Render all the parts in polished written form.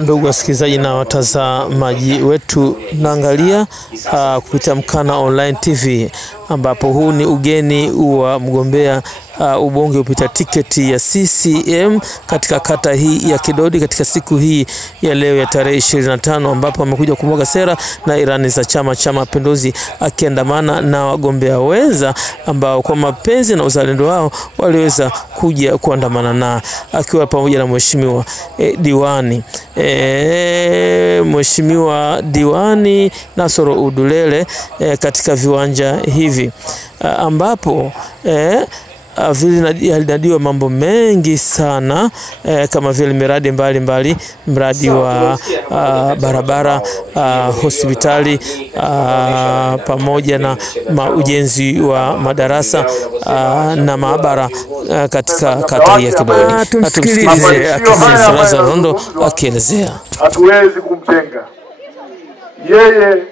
Ndugu wasikilizaji na watazamaji wetu, naangalia kupitia Mkana Online TV, ambapo huu ni ugeni wa mgombea ubunge upita tiketi ya CCM katika kata hii ya Kidodi katika siku hii ya leo ya tarehe 25, ambapo amekuja kumwaga sera na irani za Chama cha Mapinduzi, akiandamana na wagombea wenza ambao kwa mapenzi na uzalendo wao waliweza kuja kuandamana na, akiwa pamoja na mheshimiwa diwani Mheshimiwa Diwani Nasoro Udulele katika viwanja hivi, ambapo vile yalinadiwa mambo mengi sana kama vile miradi mbalimbali, mradi wa barabara, hospitali, pamoja na ujenzi wa madarasa na maabara katika kata ya Kidodi. Tumsikilize Akisesa Rondo akielezea. Hatuwezi kumtenga yeye,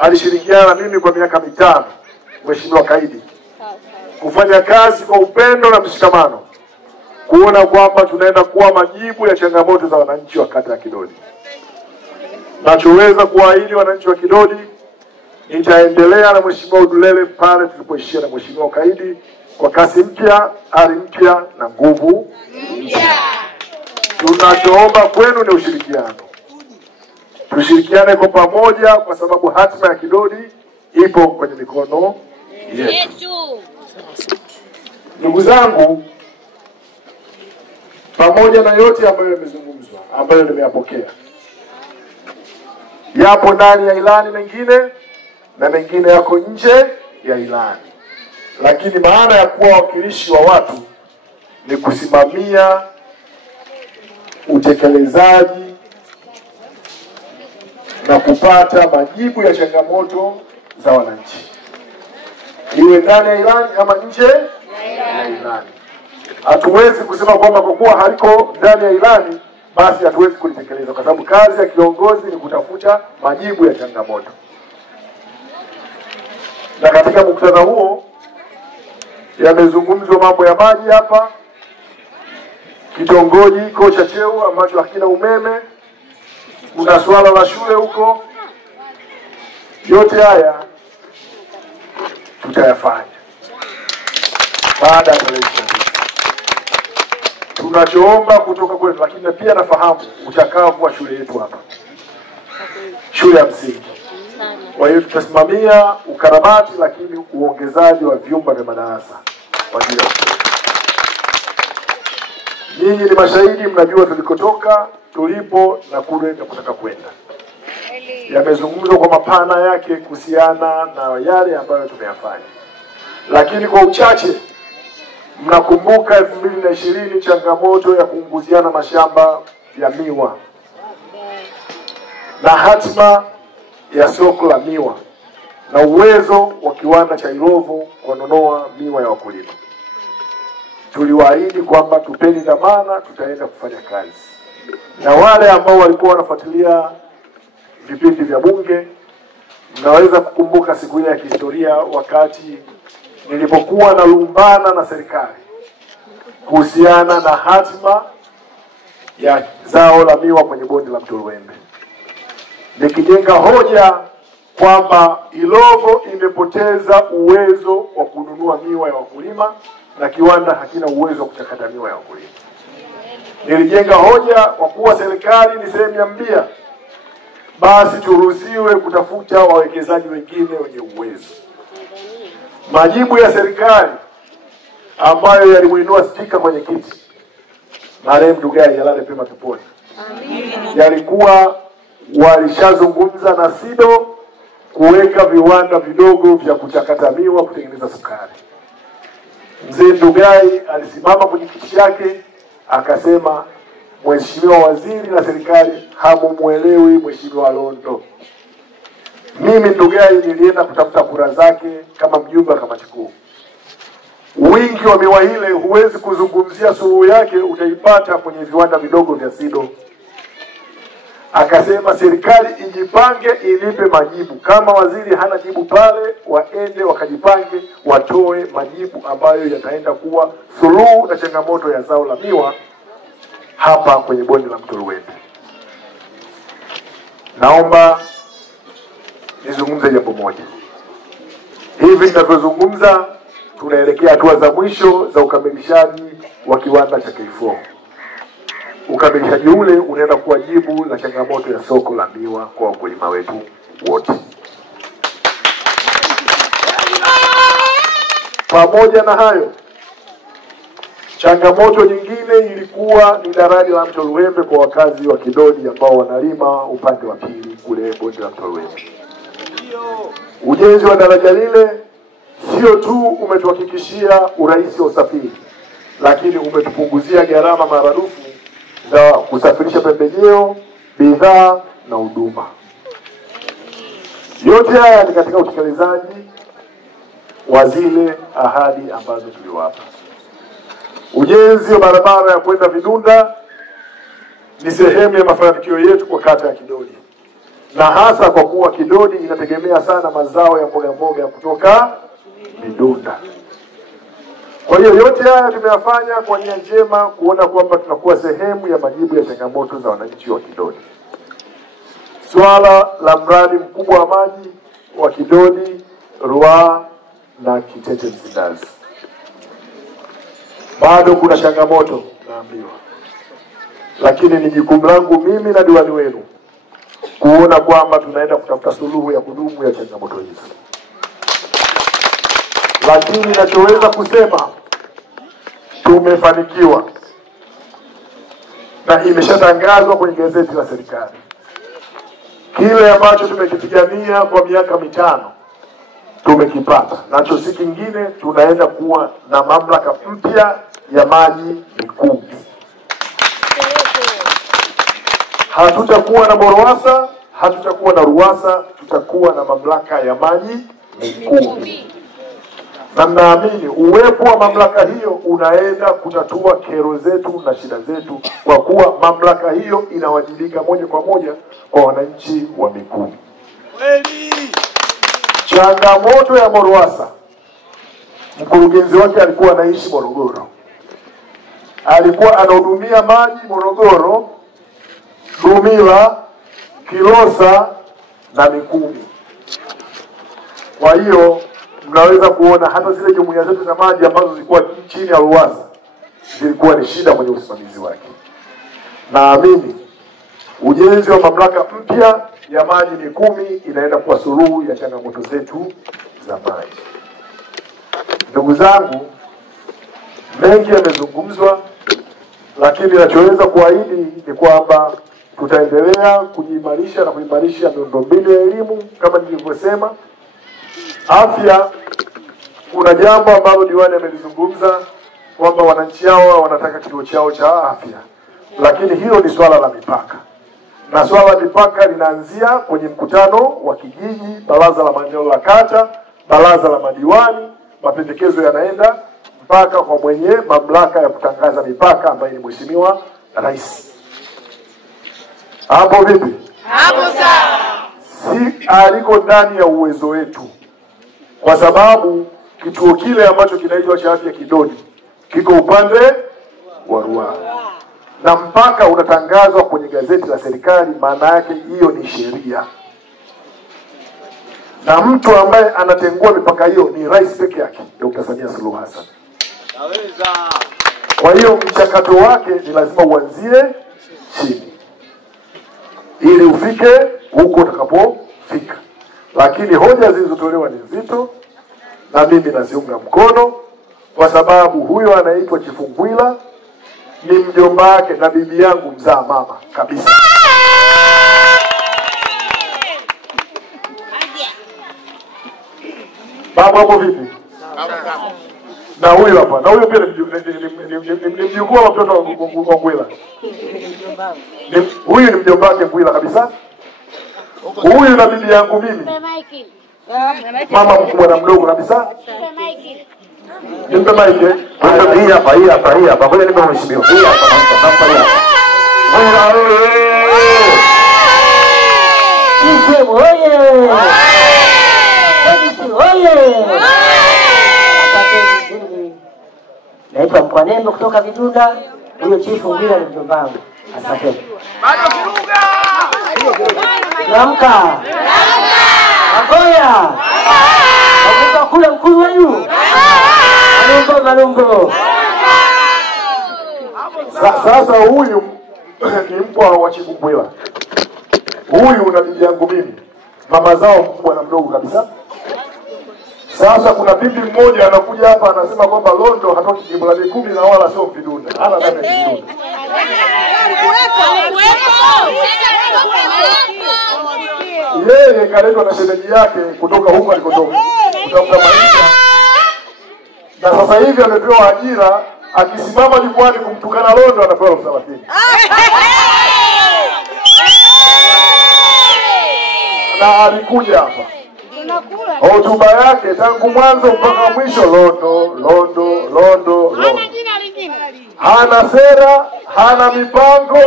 alishirikiana mimi kwa miaka 5, Mheshimiwa Kaidi, kufanya kazi kwa upendo na mshikamano, kuona kwamba tunaenda kuwa majibu ya changamoto za wananchi wa kata ya Kidodi. Nachoweza kuahidi wananchi wa Kidodi, nitaendelea na Mheshimiwa Udulele pale tulipoishia na Mheshimiwa Kaidi, kwa kasi mpya, ari mpya na nguvu mpya. Tunachoomba kwenu ni ushirikiano. Tushirikiane kwa pamoja, kwa sababu hatima ya Kidodi ipo kwenye mikono yetu. Ndugu zangu, pamoja na yote ambayo yamezungumzwa, ambayo nimeyapokea, yapo ndani ya ilani mengine na mengine yako nje ya ilani, lakini maana ya kuwa wakilishi wa watu ni kusimamia utekelezaji na kupata majibu ya changamoto za wananchi, iwe ndani ya ilani ama nje ya ilani. Hatuwezi kusema kwamba kwa kuwa haliko ndani ya ilani basi hatuwezi kulitekeleza, kwa sababu kazi ya kiongozi ni kutafuta majibu ya changamoto. Na katika muktadha huo yamezungumzwa mambo ya maji hapa, kitongoji iko cha Cheu ambacho hakina umeme, kuna swala la shule huko. Yote haya tutayafanya baada ya tarehe 20. Tunachoomba kutoka kwetu, lakini pia nafahamu uchakavu wa shule yetu hapa, shule ya msingi. Kwa hiyo tutasimamia ukarabati, lakini uongezaji wa vyumba vya madarasa kwa ajili ya shule. Nyinyi ni mashahidi, mnajua tulikotoka, tulipo na kule tunataka kwenda. Yamezungumzwa kwa mapana yake kuhusiana na yale ambayo tumeyafanya, lakini kwa uchache, mnakumbuka 2020 changamoto ya kuunguziana mashamba ya miwa na hatima ya soko la miwa na uwezo wa kiwanda cha Irovo kunonoa miwa ya wakulima. Tuliwaahidi kwamba tupeni dhamana, tutaenda kufanya kazi. Na wale ambao walikuwa wanafuatilia vipindi vya bunge, mnaweza kukumbuka siku ile ya kihistoria wakati nilipokuwa na lumbana na serikali kuhusiana na hatima ya zao la miwa kwenye bonde la Mto Luembe, nikijenga hoja kwamba Irovo imepoteza uwezo wa kununua miwa ya wakulima na kiwanda hakina uwezo wa kuchakata miwa ya wakulima. Nilijenga hoja kwa kuwa serikali ni sehemu ya mbia, basi turuhusiwe kutafuta wawekezaji wengine wenye uwezo. Majibu ya serikali ambayo yalimuinua spika kwenye kiti marehemu Ndugai, yalale pema peponi, yalikuwa walishazungumza na SIDO kuweka viwanda vidogo vya kuchakata miwa kutengeneza sukari. Mzee Ndugai alisimama kwenye kiti chake akasema, Mheshimiwa waziri na serikali hamumuelewi Mheshimiwa Londo. Mimi Ndugai nilienda kutafuta kura zake kama mjumbe wa kamati kuu. Wingi wa miwa ile huwezi kuzungumzia suluhu yake, utaipata kwenye viwanda vidogo vya SIDO. Akasema serikali ijipange inipe majibu. Kama waziri hana jibu pale, waende wakajipange watoe majibu ambayo yataenda kuwa suluhu na changamoto ya zao la miwa hapa kwenye bonde la Mto Luembe. Naomba nizungumze jambo moja. Hivi ninavyozungumza tunaelekea hatua za mwisho za ukamilishaji wa kiwanda cha K4. Ukamilishaji ule unaenda kuwa jibu la changamoto ya soko la miwa kwa wakulima wetu wote. Pamoja na hayo, changamoto nyingine ilikuwa ni daraja la Mto Luembe kwa wakazi wa Kidodi ambao wanalima upande wa pili kule bonde la Mto Luembe. Ujenzi wa daraja lile sio tu umetuhakikishia urahisi wa usafiri, lakini umetupunguzia gharama maradufu za kusafirisha pembejeo, bidhaa na huduma. Yote haya ni katika utekelezaji wa zile ahadi ambazo tuliwapa. Ujenzi wa barabara ya kwenda Vidunda ni sehemu ya mafanikio yetu kwa kata ya Kidodi, na hasa kwa kuwa Kidodi inategemea sana mazao ya mboga mboga kutoka Vidunda. Kwa hiyo yote haya tumeyafanya kwa nia njema kuona kwamba tunakuwa sehemu ya majibu ya changamoto za wananchi wa Kidodi. Swala la mradi mkubwa wa maji wa Kidodi, Ruaha na Kitete Msindazi, bado kuna changamoto naambiwa, lakini ni jukumu langu mimi na diwani wenu kuona kwamba tunaenda kutafuta suluhu ya kudumu ya changamoto hizi. Lakini ninachoweza kusema tumefanikiwa, na imeshatangazwa kwenye gazeti la serikali. Kile ambacho tumekipigania kwa miaka 5 tumekipata, nacho si kingine, tunaenda kuwa na mamlaka mpya ya maji Mikumi. Hatutakuwa na Borowasa, hatutakuwa na Ruwasa, tutakuwa na mamlaka ya maji Mikumi. Na naamini uwepo wa mamlaka hiyo unaenda kutatua kero zetu na shida zetu, kwa kuwa mamlaka hiyo inawajibika moja kwa moja kwa wananchi wa Mikumi. Changamoto ya Borowasa, mkurugenzi wake alikuwa anaishi Morogoro. Alikuwa anahudumia maji Morogoro, Dumila, Kilosa na Mikumi. Kwa hiyo mnaweza kuona hata zile jumuiya zetu za maji ambazo zilikuwa chini ya Ruwasa zilikuwa ni shida kwenye usimamizi wake. Naamini ujenzi wa mamlaka mpya ya maji Mikumi inaenda kuwa suluhu ya changamoto zetu za maji. Ndugu zangu, mengi yamezungumzwa, lakini ninachoweza kuahidi ni kwamba tutaendelea kujiimarisha na kuimarisha miundombinu ya elimu kama nilivyosema. Afya, kuna jambo ambalo diwani amelizungumza kwamba wananchi hao wanataka kituo chao cha afya, lakini hilo ni swala la mipaka, na swala la mipaka linaanzia kwenye mkutano wa kijiji, baraza la maendeleo la kata, baraza la madiwani. Mapendekezo yanaenda mpaka kwa mwenye mamlaka ya kutangaza mipaka ambaye ni Mheshimiwa Rais. Hapo vipi? Hapo sawa. Si aliko ndani ya uwezo wetu, kwa sababu kituo kile ambacho kinaitwa cha afya Kidodi kiko upande wa Ruaha, na mpaka unatangazwa kwenye gazeti la serikali. Maana yake hiyo ni sheria, na mtu ambaye anatengua mipaka hiyo ni rais peke yake, Dr. Samia Suluhu Hassan. Kwa hiyo mchakato wake ni lazima uanzie chini ili ufike huko utakapofika. Lakini hoja zilizotolewa ni nzito na mimi naziunga mkono, kwa sababu huyo anaitwa Chifungwila ni mjomba wake na bibi yangu mzaa mama kabisa. Baba hapo vipi? Na huyo hapa, na huyo pia ni mjukuu wa mtoto wa Ngwila. Huyu ni mjomba wake Ngwila kabisa. Huyu na bibi yangu mimi, mama mkubwa na mdogo kabisa. Nimpe maiki. Hii hapa. Ngoja nipe mheshimiwa. Hii hapa nampa hapa. Sisi oye! Naitwa Mkwanembo kutoka Vidunda. Huyo chifu Ngwila ni mjomba wangu. Asante. Amka. Agoya. Agoya kule mkuu wenu. Malungo. Sasa huyu ni mpwa wa Chikumbwela. Huyu na bibi yangu mimi. Mama zao mkubwa na mdogo kabisa. Sasa kuna bibi mmoja anakuja hapa anasema kwamba Londo hatoki jimbo la Mikumi na wala sio Mvidunda. Hana ndani ya Mvidunda. Yeye kaletwa na shemeji yake kutoka huko alikotoka. Kutafuta maisha. Na sasa hivi amepewa ajira, akisimama jukwani kumtukana Londo anapewa 30. Na alikuja hapa. Hotuba yake tangu mwanzo mpaka mwisho Londo. Hana sera, hana mipango.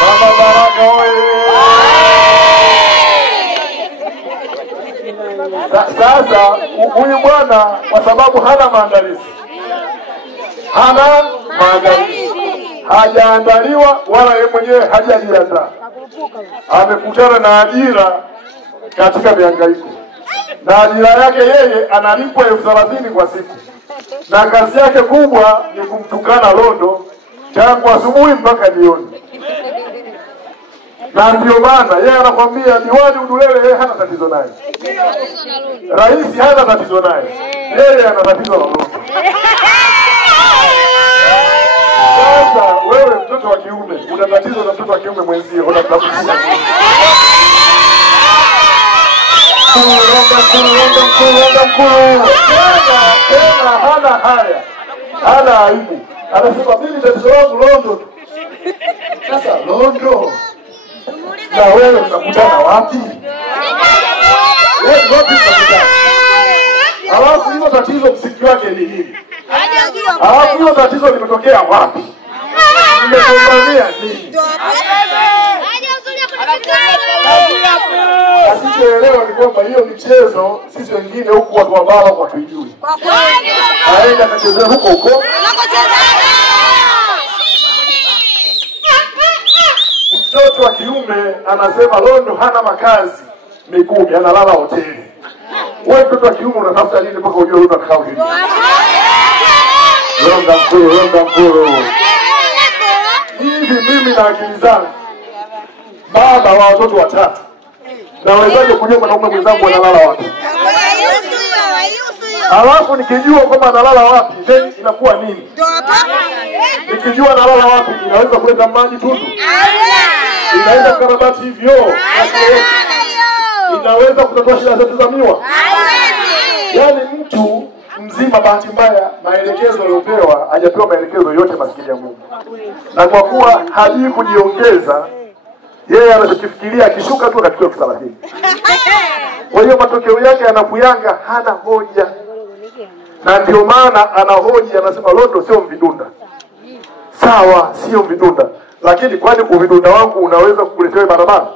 Mama Baraka oye. Sasa huyu bwana kwa sababu hana maandalizi. Hajaandaliwa wala yeye mwenyewe hajajiandaa. Amekutana na ajira katika mihangaiko. Na ajira yake yeye analipwa 30,000 kwa siku. Na kazi yake kubwa ni kumtukana Londo tangu asubuhi mpaka jioni. Na ndio maana yeye anakwambia diwani Udulele yeye hana tatizo naye. Rais hana tatizo naye. Yeye ana tatizo na Londo. Sasa wewe mtoto wa kiume una tatizo na mtoto wa kiume mwenzio unatafutia. Tena hana haya. Hana aibu. Anasema mimi tatizo langu Londo. Sasa Londo na wewe unakutana wapi? Wewe wapi unakutana? Alafu hilo tatizo msingi wake ni nini? Alafu hilo tatizo limetokea wapi? Nimekwambia nini? Asielewa ni kwamba hiyo michezo sisi wengine huku watu wa baba kwa tujui. Aenda kachezea huko. Mtoto wa kiume anasema Londo hana makazi Mikumi, analala hoteli. Wewe mtoto wa kiume unatafuta nini mpaka ujue Londo atakaa hivi? Londa mkuru. Hivi mimi na akili zangu baba wa watoto 3. Nawezaje kujua mwanaume mwenzangu analala wapi? Alafu nikijua kwamba analala wapi, then inakuwa nini? Nikijua analala wapi, inaweza kuleta maji tundu. Inaweza kukarabati hivyo. Inaweza kutatua shida zetu za miwa. Yaani mtu mzima bahati mbaya maelekezo aliyopewa hajapewa maelekezo yote maskini ya Mungu. Na kwa kuwa hajui kujiongeza, yeye anachokifikiria akishuka tu akachukua 30. Kwa hiyo matokeo yake anapuyanga hana hoja. Na ndio maana anahoji anasema Londo sio Mvidunda. Sawa, sio Mvidunda. Lakini kwani uvidunda wangu unaweza kukuletea barabara?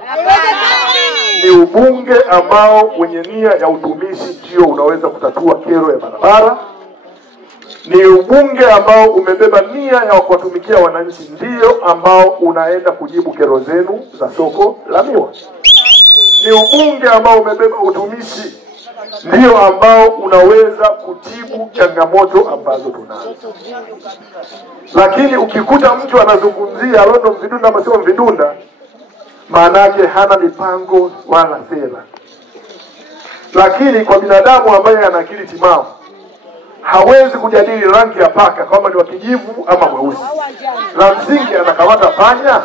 Ni ubunge ambao wenye nia ya utumishi ndio unaweza kutatua kero ya barabara. Ni ubunge ambao umebeba nia ya kuwatumikia wananchi ndio ambao unaenda kujibu kero zenu za soko la miwa. Ni ubunge ambao umebeba utumishi ndio ambao unaweza kutibu changamoto ambazo tunazo. Lakini ukikuta mtu anazungumzia Londo Mvidunda ama sio Mvidunda, maana yake hana mipango wala sera. Lakini kwa binadamu ambaye ana akili timamu hawezi kujadili rangi ya paka kama ni wa kijivu ama mweusi. La msingi anakamata panya.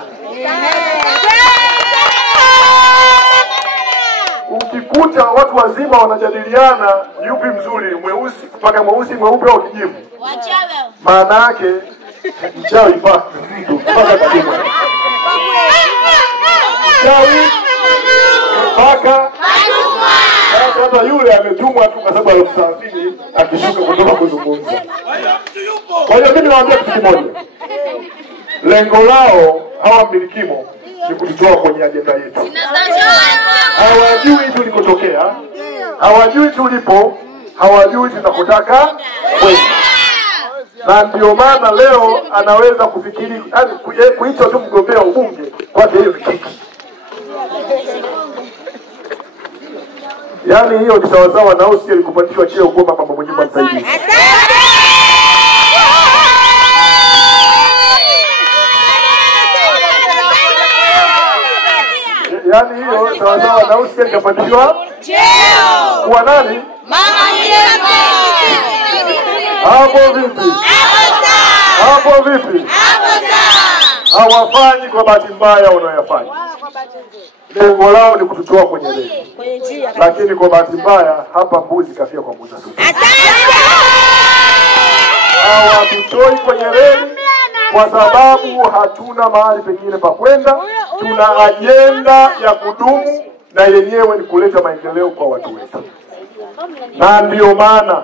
Ukikuta watu wazima wanajadiliana yupi mzuri, mweusi mpaka mweusi, mweupe au kijivu, maana yake mchawi paka kadimu. Mchawi paka sasa yule ametumwa tu kwa sababu ya 30 akishuka kutoka kuzungumza. Kwa hiyo mimi nawaambia kitu kimoja. Lengo lao hawa milikimo ni kututoa kwenye ajenda yetu. Hawajui tulikotokea, hawajui tulipo, hawajui tunakotaka kwenda. Na ndio maana leo anaweza kufikiri kuitwa tu mgombea ubunge kwake hiyo ni kiki. Yaani hiyo ni sawasawa na usi alikupandishwa cheo kuomba mambo mwenyewe msaidizi. Yaani hiyo sawasawa na usi alikupandishwa cheo kuwa nani? Mama Mirembe. Hapo vipi? Hapo vipi? Hawafanyi kwa bahati mbaya wanayofanya. Lengo lao ni kututoa kwenye reli. Lakini kwa bahati mbaya hapa mbuzi kafia kwa mbuzi sumu. Hawatutoi kwenye reli kwa sababu hatuna mahali pengine pa kwenda. Tuna ajenda ya kudumu na yenyewe ni kuleta maendeleo kwa watu wetu. Na ndio maana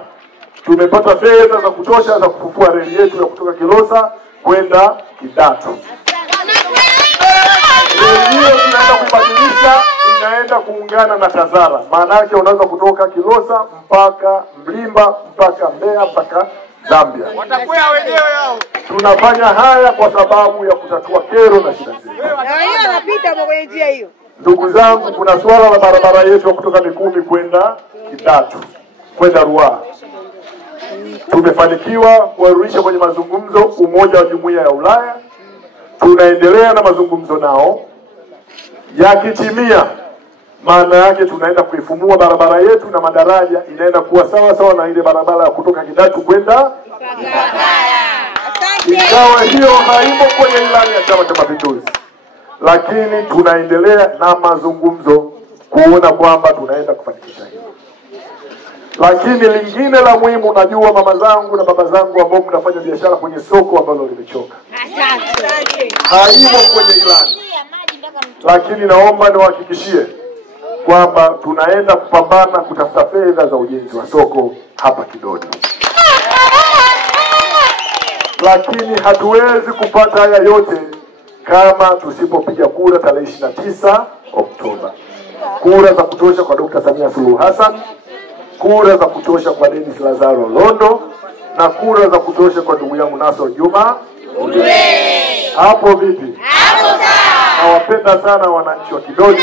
tumepata fedha za kutosha za kufufua reli yetu ya kutoka Kilosa kwenda Kidatu. Hiyo tunaenda kubadilisha, inaenda kuungana na Tazara. Maana yake unaweza kutoka Kilosa mpaka Mlimba, mpaka Mbeya, mpaka Zambia. Watakuwa wenyewe hao. Tunafanya haya kwa sababu ya kutatua kero na shida zetu. Na hiyo anapita kwenye njia hiyo. Ndugu zangu, kuna swala la barabara yetu kutoka Mikumi kwenda Kidatu, kwenda Ruaha. Tumefanikiwa kuwarudisha kwenye mazungumzo Umoja wa Jumuiya ya Ulaya. Tunaendelea na mazungumzo nao. Yakitimia, maana yake tunaenda kuifumua barabara yetu na madaraja inaenda kuwa sawa sawa na ile barabara ya kutoka Kidatu kwenda ingawa hiyo haimo kwenye ilani ya Chama cha Mapinduzi. Lakini tunaendelea na mazungumzo kuona kwamba tunaenda kufanikisha hilo. Lakini lingine la muhimu, najua mama zangu na baba zangu ambao mnafanya biashara kwenye soko ambalo limechoka. Haimo kwenye ilani. Lakini naomba niwahakikishie kwamba tunaenda kupambana kutafuta fedha za ujenzi wa soko hapa Kidodi. Lakini hatuwezi kupata haya yote kama tusipopiga kura tarehe 29 Oktoba. Kura za kutosha kwa Dr. Samia Suluhu Hassan, kura za kutosha kwa Dennis Lazaro Londo, na kura za kutosha kwa ndugu yangu Nassor Juma. Hapo vipi? Hapo sawa. Nawapenda sana wananchi wa Kidodi.